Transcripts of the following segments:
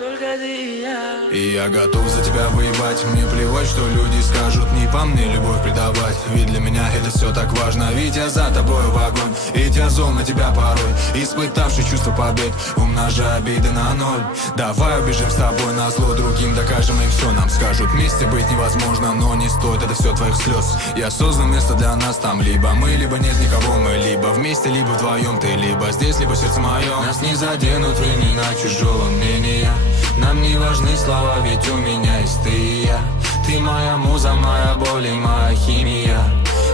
только ты и я. И я готов за тебя воевать. Мне плевать, что люди скажут, не по мне любовь предавать. Ведь для меня это все так важно. Ведь я за тобой в огонь, ведь я зол на тебя порой, испытавший чувство побед, умножая обиды на ноль. Давай убежим с тобой на зло другим, докажем им все. Нам скажут, вместе быть невозможно, но не стоит это все твоих слез. Я создал место для нас там, либо мы, либо нет никого. Мы либо вместе, либо вдвоем. Ты либо здесь, либо сердце мое. Нас не заденут времена чужого мнения. Нам не важны слова, ведь у меня есть ты и я. Ты моя муза, моя боль и моя химия.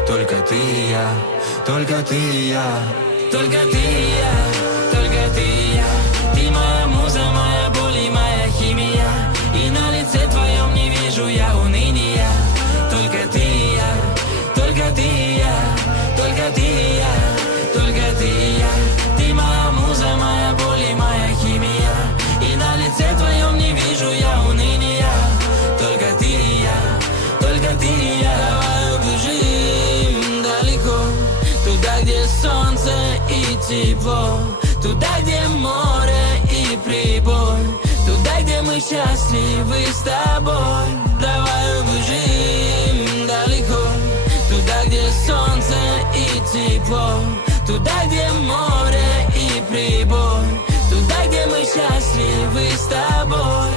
Только ты и я, только ты и я. Только ты и я, только ты и я. Ты моя муза, моя боль и моя химия. И на лице твоем не вижу я уныния. Только ты и я, только ты и я. Только ты и я, только ты и я. Ты моя муза, моя боль и моя химия. И на лице твоем не вижу я уныния. Только ты и я, только ты и я. Давай убежим далеко, туда, где солнце и тепло, туда, где море и прибой, туда, где мы счастливы с тобой. Давай убежим далеко, туда, где солнце и тепло, туда, где море и прибой, туда, где мы счастливы с тобой.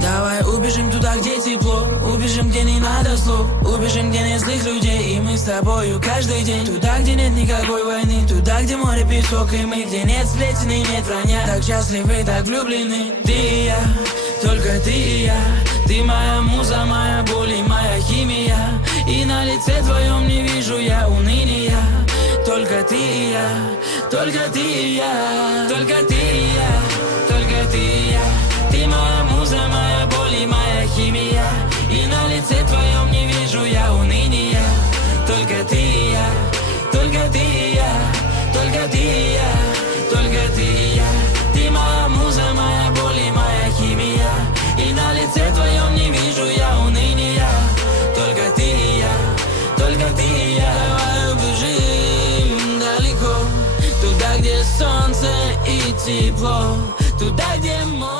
Давай убежим туда, где тепло, убежим, где не надо слов, убежим, где нет злых людей, и мы с тобою каждый день. Туда, где нет никакой войны, туда, где море, песок и мы, где нет сплетен и нет вранья. Так счастливы, так влюблены. Ты и я, только ты и я. Ты моя муза, моя боль и моя химия. И на лице твоем не вижу я уныния. Только ты и я, только ты и я. Только ты и я, только ты и я. Ты моя муза, моя боль и моя химия. И на лице твоем не вижу я уныния. Только ты и я, только ты и я. Только ты и я, только ты и я. Ты моя муза, моя боль и моя химия. И на лице твоем не вижу я уныния. Только ты и я, только ты и я. Давай убежим далеко, туда, где солнце и тепло, туда, где море.